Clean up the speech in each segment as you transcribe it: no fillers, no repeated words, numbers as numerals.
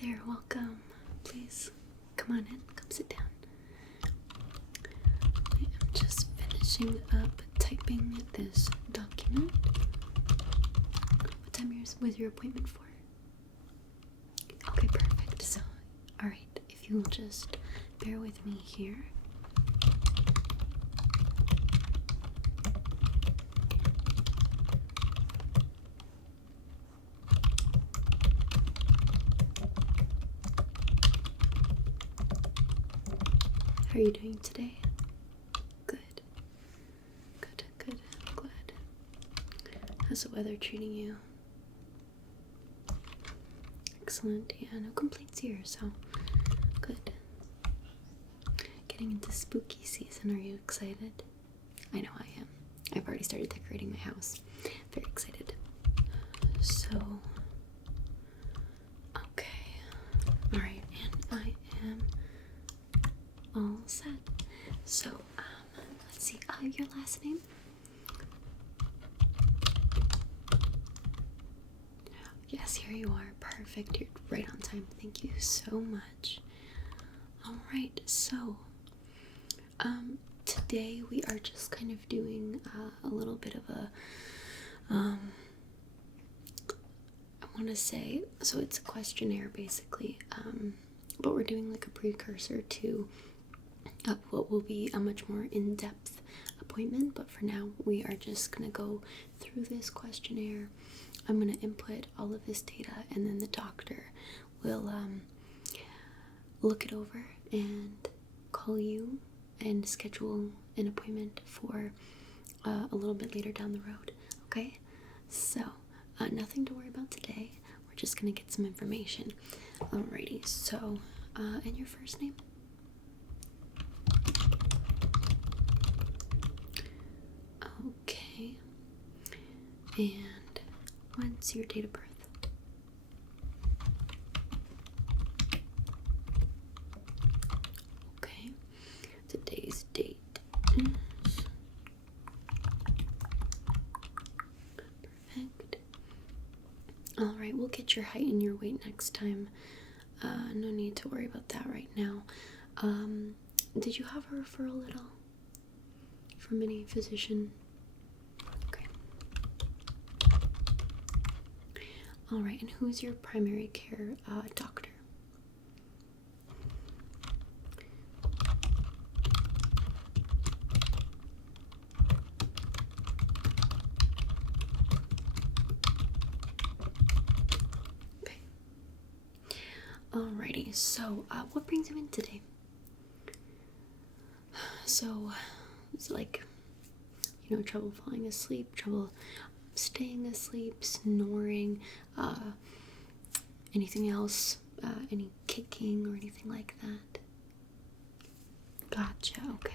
there, welcome. Please come on in, come sit down. I am just finishing up typing this document. What time was your appointment for? Okay, perfect. So, alright, if you'll just bear with me here. How are you doing today? Good. Good, good. I'm glad. How's the weather treating you? Excellent. Yeah, no complaints here, so good. Getting into spooky season. Are you excited? I know I am. I've already started decorating my house. Very excited. So, okay. Alright, and I am all set. So, let's see. Your last name? Yes, here you are. Perfect. You're right on time. Thank you so much. Alright, so, today we are just kind of doing a little bit of a, I want to say, so it's a questionnaire basically, but we're doing like a precursor to what will be a much more in-depth appointment. But for now, we are just going to go through this questionnaire. I'm going to input all of this data, and then the doctor will look it over and call you and schedule an appointment for a little bit later down the road. Okay? So, nothing to worry about today. We're just going to get some information. Alrighty, so, and your first name? Okay. And when's your date of birth? Okay. Today's date is perfect. Alright, we'll get your height and your weight next time. No need to worry about that right now. Did you have a referral at all from any physician? Okay. Alright, and who's your primary care doctor? Okay. Alrighty, so what brings you in today? So, it's like, trouble falling asleep, trouble staying asleep, snoring, anything else, any kicking or anything like that? Gotcha, okay.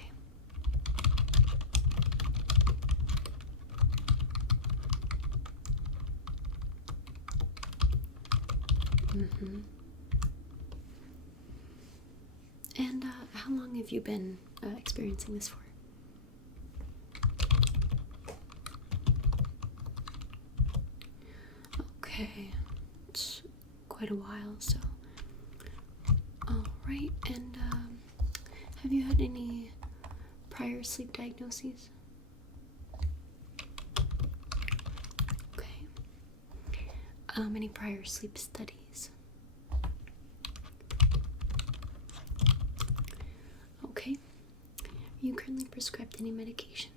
And how long have you been experiencing this for? Okay, it's quite a while, so. Alright, and have you had any prior sleep diagnoses? Okay. Any prior sleep studies? Okay. Are you currently prescribed any medication?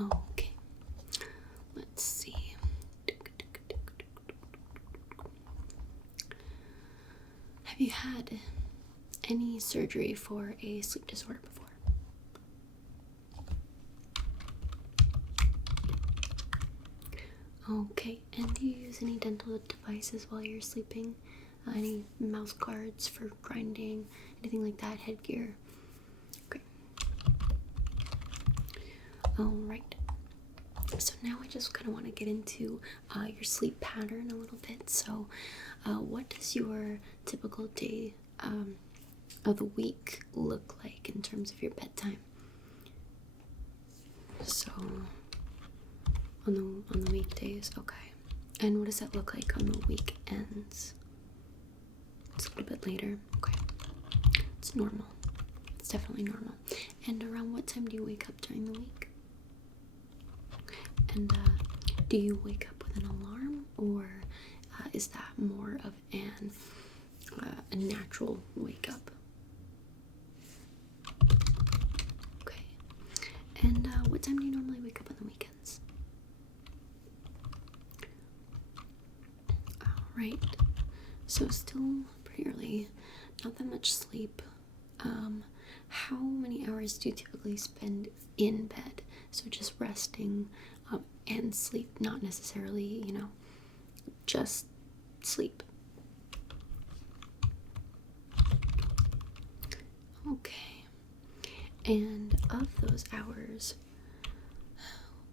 Okay. Let's see. Have you had any surgery for a sleep disorder before? Okay, and do you use any dental devices while you're sleeping? Any mouse guards for grinding, anything like that, headgear? Okay. Alright. So now I just kind of want to get into your sleep pattern a little bit. So what does your typical day of the week look like in terms of your bedtime? So on the weekdays, okay. And what does that look like on the weekends? It's a little bit later, okay. It's normal. It's definitely normal. And around what time do you wake up during the week? And do you wake up with an alarm, or is that more of a natural wake up? Okay. And what time do you normally wake up on the weekends? Alright. So still pretty early. Not that much sleep. How many hours do you typically spend in bed? So just resting and sleep, not necessarily, just sleep. Okay. And of those hours,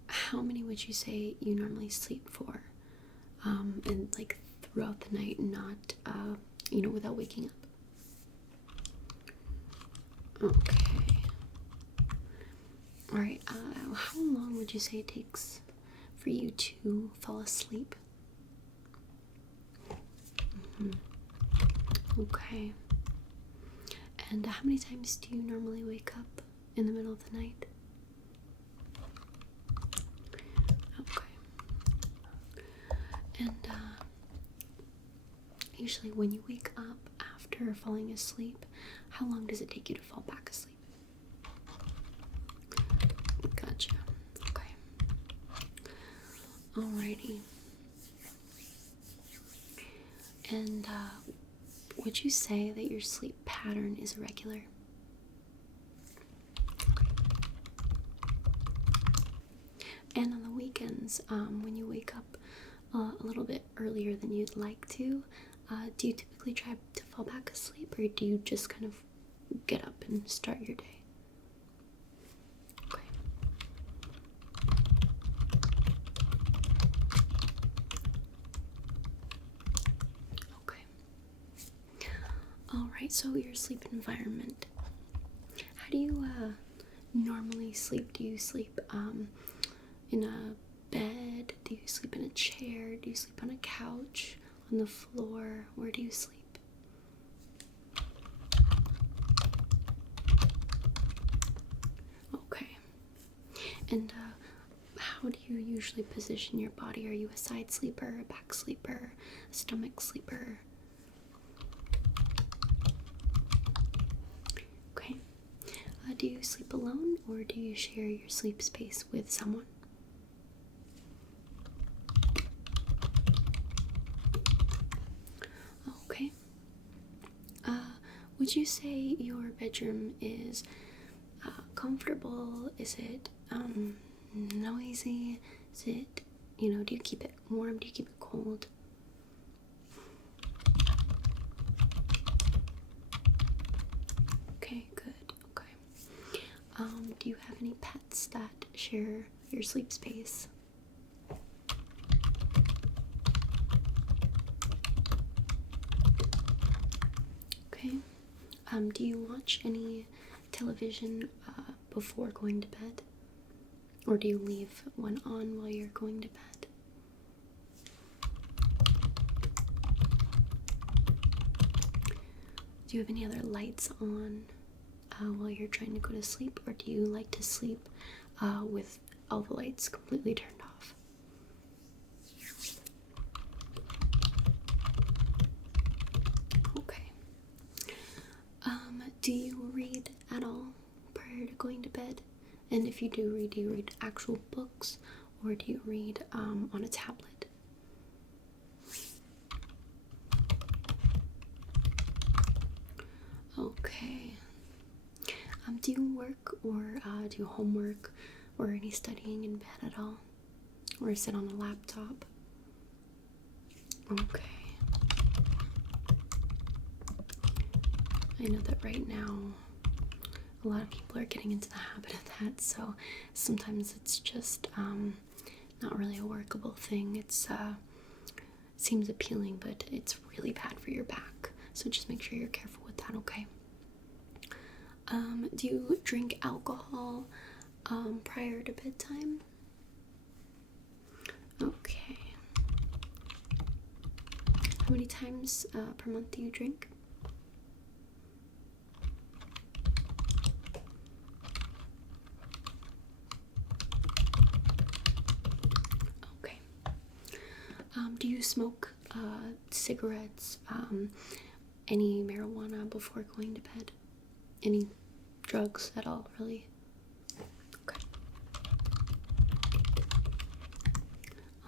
how many would you say you normally sleep for? And like throughout the night, not, without waking up? Okay. Alright, how long would you say it takes for you to fall asleep? Okay. And how many times do you normally wake up in the middle of the night? Okay. And usually when you wake up after falling asleep, how long does it take you to fall back asleep? Gotcha. Okay. Alrighty. And would you say that your sleep pattern is irregular? And on the weekends, when you wake up a little bit earlier than you'd like to, do you typically try to fall back asleep, or do you just kind of get up and start your day? Okay. Okay. Alright, so your sleep environment. How do you normally sleep? Do you sleep in a bed? Do you sleep in a chair? Do you sleep on a couch? On the floor? Where do you sleep? Okay. And how do you usually position your body? Are you a side sleeper, a back sleeper, a stomach sleeper? Okay. Do you sleep alone, or do you share your sleep space with someone? Okay. Would you say your bedroom is comfortable? Is it noisy? Is it, do you keep it warm? Do you keep it cold? Okay, good. Okay. Do you have any pets that share your sleep space? Okay. Do you watch any television before going to bed? Or do you leave one on while you're going to bed? Do you have any other lights on while you're trying to go to sleep? Or do you like to sleep with all the lights completely turned off? Okay. Do you read at all prior to going to bed? And if you do you read actual books, or do you read on a tablet? Okay. Do you work or do homework or any studying in bed at all? Or sit on a laptop? Okay. I know that right now a lot of people are getting into the habit of that, so sometimes it's just not really a workable thing. It's seems appealing, but it's really bad for your back, so just make sure you're careful with that, okay? Do you drink alcohol prior to bedtime? Okay. How many times per month do you drink? Okay. Do you smoke cigarettes, any marijuana before going to bed? Any drugs at all, really? Okay.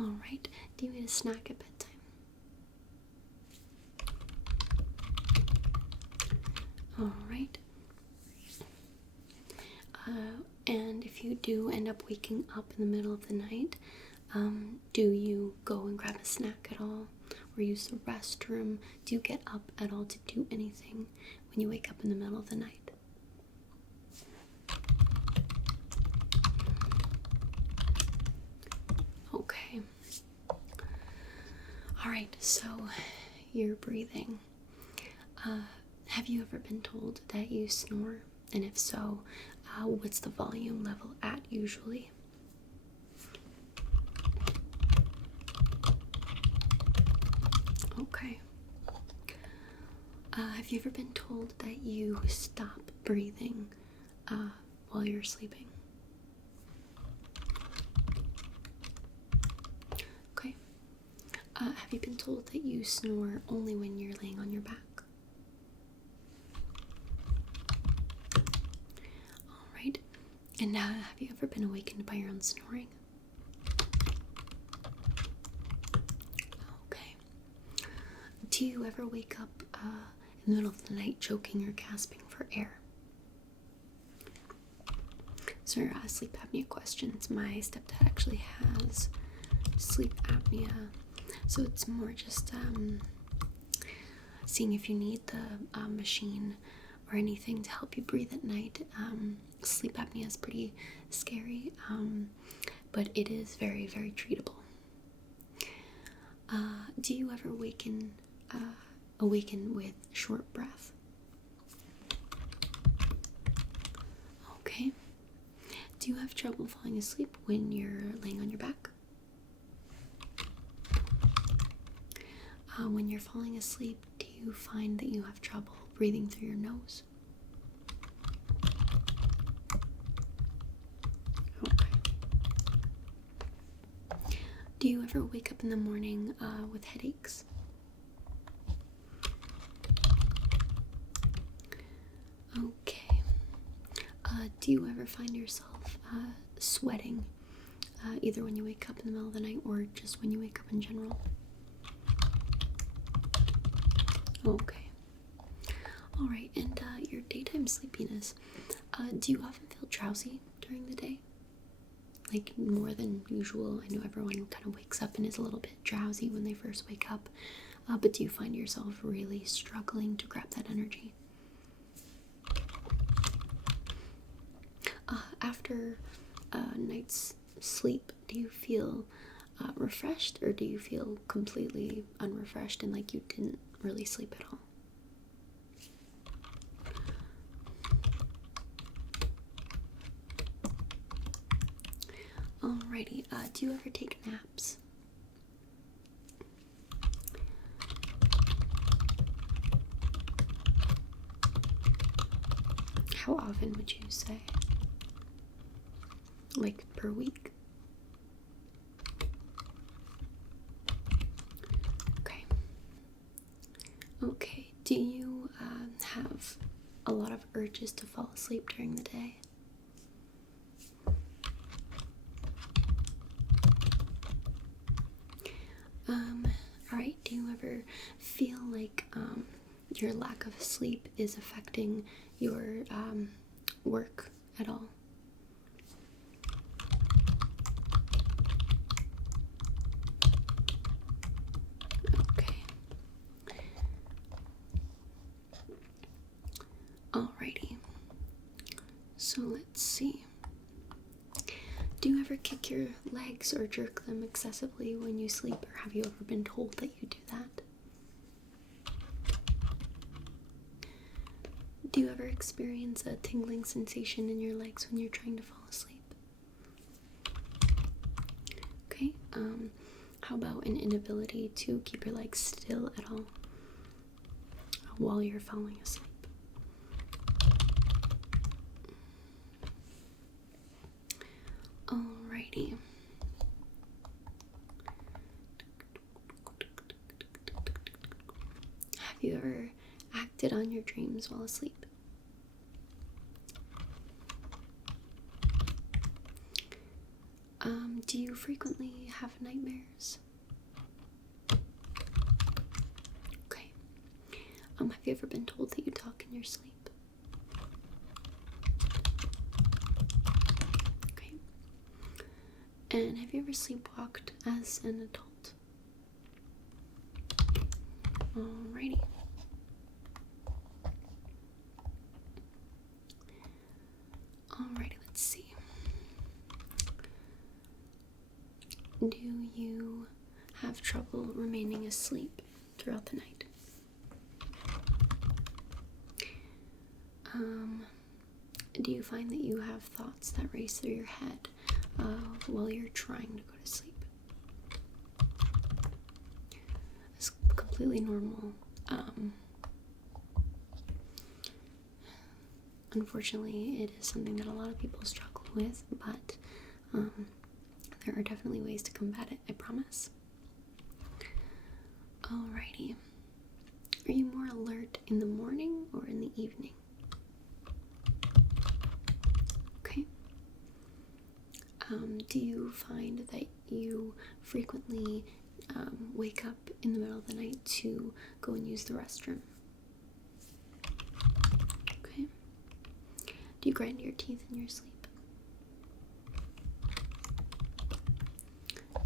Alright. Do you eat a snack at bedtime? Alright. And if you do end up waking up in the middle of the night, do you go and grab a snack at all? Or use the restroom? Do you get up at all to do anything when you wake up in the middle of the night? Okay. Alright, so you're breathing. Have you ever been told that you snore? And if so, what's the volume level at usually? Okay. Have you ever been told that you stop breathing while you're sleeping? Okay. Have you been told that you snore only when you're laying on your back? Alright. And have you ever been awakened by your own snoring? Okay. Do you ever wake up in the middle of the night choking or gasping for air? So sleep apnea questions. My stepdad actually has sleep apnea, so it's more just seeing if you need the machine or anything to help you breathe at night. Sleep apnea is pretty scary, but it is very, very treatable. Do you ever awaken with short breath? Okay. Do you have trouble falling asleep when you're laying on your back? When you're falling asleep, do you find that you have trouble breathing through your nose? Okay. Do you ever wake up in the morning with headaches? Okay. Do you ever find yourself sweating, either when you wake up in the middle of the night or just when you wake up in general? Okay. Alright, and your daytime sleepiness. Do you often feel drowsy during the day? Like more than usual? I know everyone kind of wakes up and is a little bit drowsy when they first wake up, but do you find yourself really struggling to grab that energy? After a night's sleep, do you feel refreshed, or do you feel completely unrefreshed and like you didn't really sleep at all? Alrighty, do you ever take naps? How often would you say? Like per week? Okay. Okay, do you have a lot of urges to fall asleep during the day? Alright, do you ever feel like your lack of sleep is affecting your work at all? Okay. Alrighty. So let's see. Do you ever kick your legs or jerk them excessively when you sleep, or have you ever been told that you do that? Do you ever experience a tingling sensation in your legs when you're trying to fall asleep? Okay, how about an inability to keep your legs still at all while you're falling asleep? Alrighty. Have you ever acted on your dreams while asleep? Do you frequently have nightmares? Okay. Have you ever been told that you talk in your sleep? Okay. And have you ever sleepwalked as an adult? Alrighty. Alrighty, let's see. Do you have trouble remaining asleep throughout the night? Do you find that you have thoughts that race through your head while you're trying to go to sleep? It's completely normal. Unfortunately, it is something that a lot of people struggle with, but there are definitely ways to combat it, I promise. Alrighty. Are you more alert in the morning or in the evening? Okay. Do you find that you frequently wake up in the middle of the night to go and use the restroom? Okay. Do you grind your teeth in your sleep?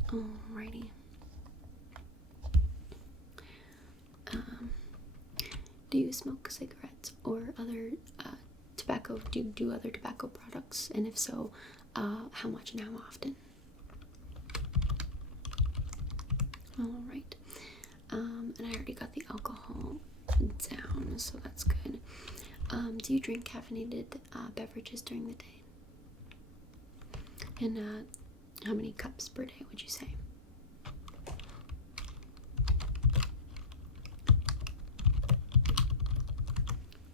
Alrighty. Do you smoke cigarettes or other tobacco? Do you do other tobacco products? And if so, how much and how often? Alright. And I already got the alcohol down, so that's good. Do you drink caffeinated beverages during the day? And how many cups per day would you say?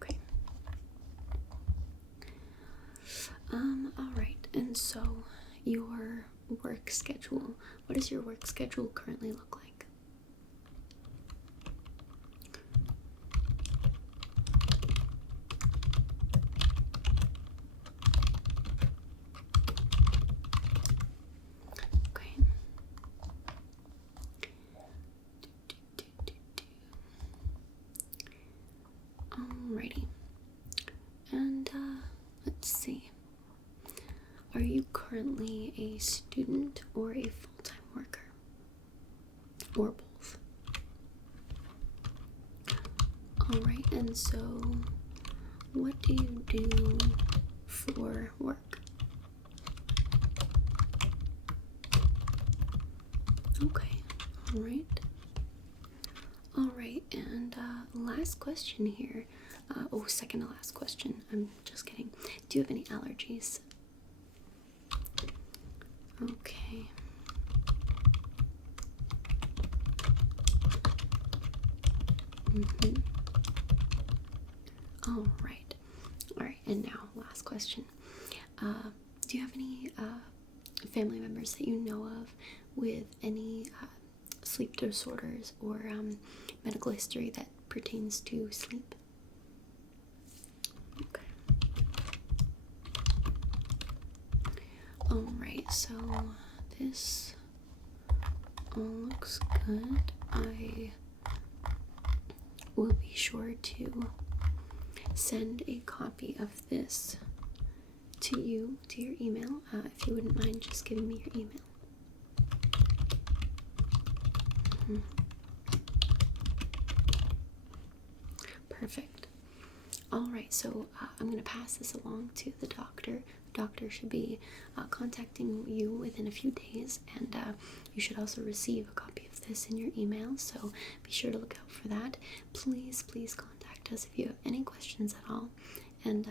Okay. Alright, and so your work schedule. What does your work schedule currently look like? Okay. Alrighty. And let's see. Are you currently a student or a full-time worker? Or both? Alright, and so what do you do for work? Okay, alright. Alright, and last question here. Second to last question. I'm just kidding. Do you have any allergies? Okay. Alright. Alright, and now last question. Do you have any family members that you know of with any sleep disorders or medical history that pertains to sleep? Okay. Alright, so this all looks good. I will be sure to send a copy of this to you, to your email. If you wouldn't mind just giving me your email. Perfect. Alright, so I'm going to pass this along to the doctor. The doctor should be contacting you within a few days, and you should also receive a copy of this in your email, so be sure to look out for that. Please contact us if you have any questions at all. and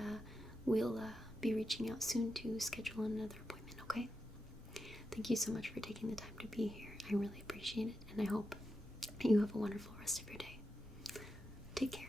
we'll be reaching out soon to schedule another appointment, okay? Thank you so much for taking the time to be here. I really appreciate it, and I hope you have a wonderful rest of your day. Take care.